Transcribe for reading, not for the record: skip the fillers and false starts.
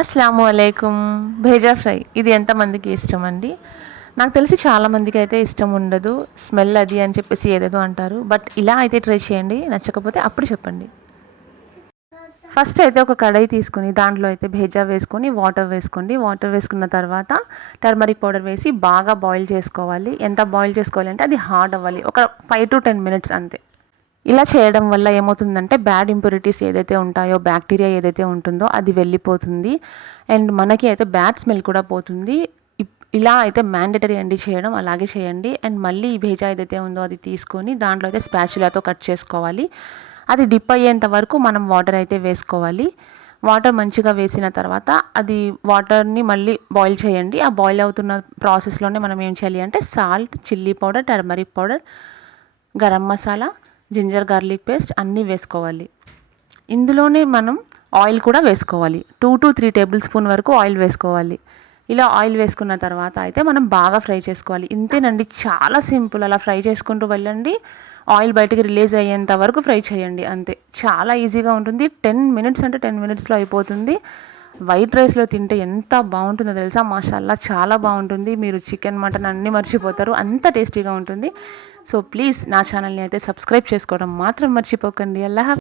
అస్సలాము అలైకుం. భేజా ఫ్రై ఇది ఎంతమందికి ఇష్టం అండి? నాకు తెలిసి చాలామందికి అయితే ఇష్టం ఉండదు, స్మెల్ అది అని చెప్పేసి ఏదేదో అంటారు. బట్ ఇలా అయితే ట్రై చేయండి, నచ్చకపోతే అప్పుడు చెప్పండి. ఫస్ట్ అయితే ఒక కడాయి తీసుకొని దాంట్లో అయితే భేజా వేసుకొని వాటర్ వేసుకోండి. వాటర్ వేసుకున్న తర్వాత టర్మరిక్ పౌడర్ వేసి బాగా బాయిల్ చేసుకోవాలి. ఎంత బాయిల్ చేసుకోవాలి అంటే అది హార్డ్ అవ్వాలి, ఒక 5 to 10 మినిట్స్ అంతే. ఇలా చేయడం వల్ల ఏమవుతుందంటే బ్యాడ్ ఇంప్యూరిటీస్ ఏదైతే ఉంటాయో, బ్యాక్టీరియా ఏదైతే ఉంటుందో అది వెళ్ళిపోతుంది. అండ్ మనకి అయితే బ్యాడ్ స్మెల్ కూడా పోతుంది. ఇలా అయితే మ్యాండేటరీ అండి చేయడం, అలాగే చేయండి. అండ్ మళ్ళీ ఈ భేజా ఏదైతే ఉందో అది తీసుకొని దాంట్లో అయితే స్పాచులాతో కట్ చేసుకోవాలి. అది డిప్ అయ్యేంత వరకు మనం వాటర్ అయితే వేసుకోవాలి. వాటర్ మంచిగా వేసిన తర్వాత అది వాటర్ని మళ్ళీ బాయిల్ చేయండి. ఆ బాయిల్ అవుతున్న ప్రాసెస్లోనే మనం ఏం చేయాలి అంటే salt, chilli powder, turmeric powder, garam masala, ginger garlic paste అన్నీ వేసుకోవాలి. ఇందులోనే మనం ఆయిల్ కూడా వేసుకోవాలి. 2 to 3 టేబుల్ స్పూన్ వరకు ఆయిల్ వేసుకోవాలి. ఇలా ఆయిల్ వేసుకున్న తర్వాత అయితే మనం బాగా ఫ్రై చేసుకోవాలి. ఇంతేనండి, చాలా సింపుల్. అలా ఫ్రై చేసుకుంటూ వెళ్ళండి, ఆయిల్ బయటికి రిలీజ్ అయ్యేంత వరకు ఫ్రై చేయండి, అంతే. చాలా ఈజీగా ఉంటుంది. 10 మినిట్స్ అంటే 10 మినిట్స్లో అయిపోతుంది. వైట్ రైస్లో తింటే ఎంత బాగుంటుందో తెలుసా, మాషాల్లా చాలా బాగుంటుంది. మీరు చికెన్, మటన్ అన్నీ మర్చిపోతారు, అంత టేస్టీగా ఉంటుంది. సో ప్లీజ్ నా ఛానల్ని అయితే సబ్స్క్రైబ్ చేసుకోవడం మాత్రం మర్చిపోకండి. అల్లాహ్.